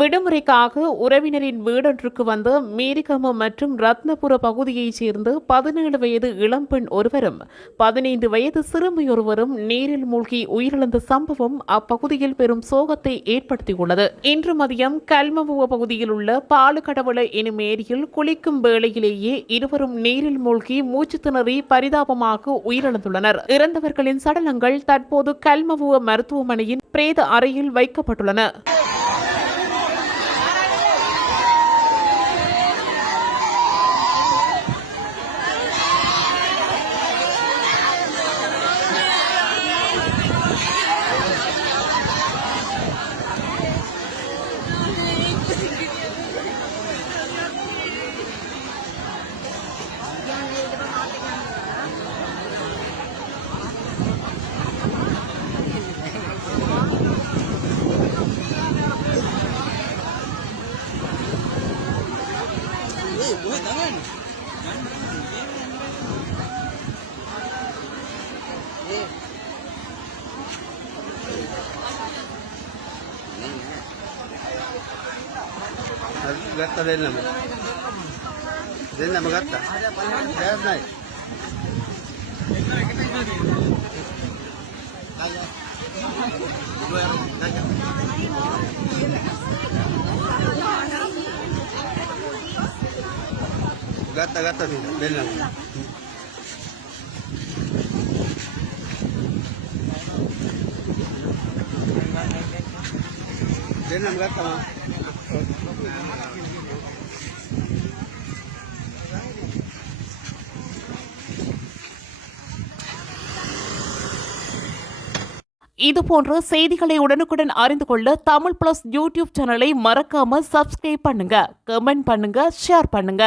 விடுமுறைக்காக உறவினரின் வீடொன்றுக்கு வந்த மேரிகம மற்றும் ரத்னபுர பகுதியைச் சேர்ந்த 17 வயது இளம்பெண் ஒருவரும் 15 வயது சிறுமியொருவரும் நீரில் மூழ்கி உயிரிழந்த சம்பவம் அப்பகுதியில் பெரும் சோகத்தை ஏற்படுத்தியுள்ளது. இன்று மதியம் கல்மவுவ பகுதியில் உள்ள பாலுக்கடவள எனும் ஏரியில் குளிக்கும் வேளையிலேயே இருவரும் நீரில் மூழ்கி மூச்சு திணறி பரிதாபமாக உயிரிழந்துள்ளனர். இறந்தவர்களின் சடலங்கள் தற்போது கல்மவுவ மருத்துவமனையின் பிரேத அறையில் வைக்கப்பட்டுள்ளன. Gatta din naman. Din naman gatta. Kaya na eh. Gatta din naman. Din naman gatta. இதுபோன்ற செய்திகளை உடனுக்குடன் அறிந்து கொள்ள தமிழ் பிளஸ் யூடியூப் சேனலை மறக்காம சப்ஸ்கிரைப் பண்ணுங்க, கமெண்ட் பண்ணுங்க, ஷேர் பண்ணுங்க.